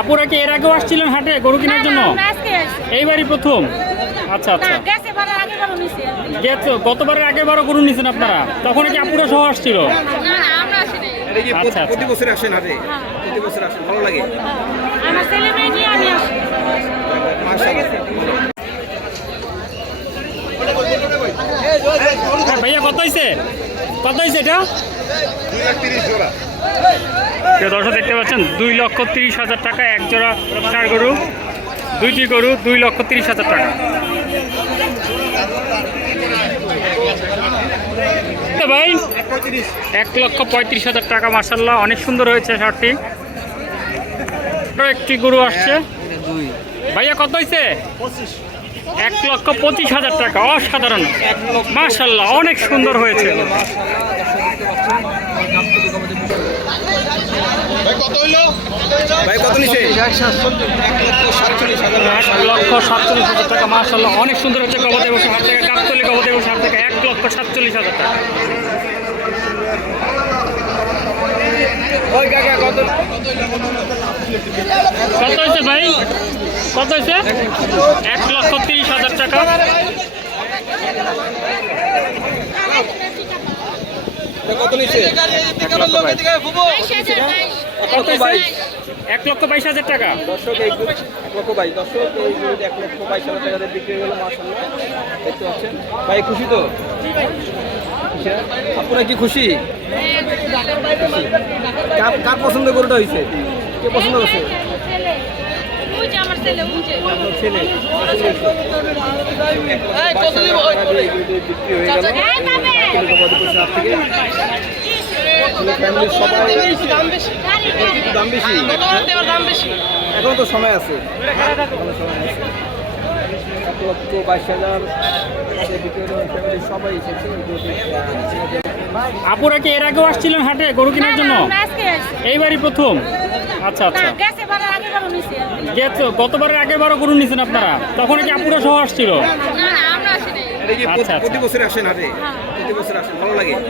আপুরা কি এর আগেও আসছিলেন হাটে গরু কেনার জন্য। এইবারই প্রথম আচ্ছা আচ্ছা গেছে। গতবারের আগের বারও গরু নিয়েছেন আপনারা তখন কি আপুরা সহ আসছিল না, না, আমরা আসি নাই। এটা কি আচ্ছা, আচ্ছা। প্রতি বছর আসেন হাটে হ্যাঁ। প্রতি বছর আসেন ভালো লাগে হ্যাঁ। আমার ছেলে মেয়ে নিয়ে আমি আসি। ভাইয়া কত হয়েছে কত হয়েছে এটা প্রিয় দর্শক, দেখতে পাচ্ছেন, দুই লক্ষ তিরিশ হাজার টাকা এক জোড়া ষাড় গরু, দুইটি গরু দুই লক্ষ তিরিশ হাজার টাকা। ভাই, এক লক্ষ পঁয়ত্রিশ হাজার টাকা মার্শাল্লাহ অনেক সুন্দর হয়েছে শার্টটি একটি গরু আসছে। ভাইয়া, কত হয়েছে এক লক্ষ পঁচিশ হাজার টাকা, অসাধারণ। মার্শাল্লাহ অনেক সুন্দর হয়েছে। ভাই কত নিছে? এক লক্ষ সাতচল্লিশ হাজার টাকা মার্শাল্লাহ অনেক সুন্দর হচ্ছে গবাদি বসে হাট থেকে গাবতলি গবাদি বসে হাট থেকে এক লক্ষ সাতচল্লিশ হাজার টাকা। ওই কাকা কত? কত হয়েছে ভাই? কত হয়েছে? এক লক্ষ তিরিশ হাজার টাকা। কত বাইশ। কত বাইশ এক লক্ষ বাইশ হাজার টাকা। দর্শক এই এক লক্ষ বাইশ। দর্শক এই এক লক্ষ বাইশ হাজার টাকা বিক্রি হয়ে গেল মাসাল্লাহ দেখতে পাচ্ছেন। ভাই খুশি তো? আপনারা কি খুশি? কার কার পছন্দ গরুটা হয়েছে? কে পছন্দ করছে? বিক্রি হয়ে গেল। দাম বেশি। এখনও তো সময় আছে। সময় আছে। এক লক্ষ বাইশ হাজার ফ্যামিলির সবাই এসেছে এই গরুটি, আহ, আপুরা কি এর আগেও আসছিলেন হাটে গরু কেনার জন্য। এইবারই প্রথম? আচ্ছা আচ্ছা। গেছে বারে আগে বারো গতবারের আগের বারও গরু নিয়েছেন আপনারা? তখন কি আপুরা সহ আসছিল না, না, আমরা আসি নাই। এটা কি প্রতি। বছর আসেন হাটে হ্যাঁ। প্রতি বছর আসেন ভালো লাগে হ্যাঁ।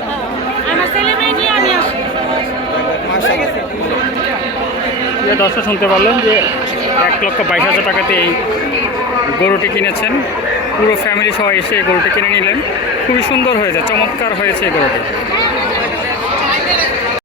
আমার ছেলে মেয়ে নিয়ে আমি আসি। যে দর্শক শুনতে পারলেন যে এক লক্ষ বাইশ হাজার টাকাতে এই গরুটি কিনেছেন পুরো ফ্যামিলি সবাই এসে গরুটি কিনে নিলেন খুবই সুন্দর হয়েছে চমৎকার হয়েছে এই গরুটি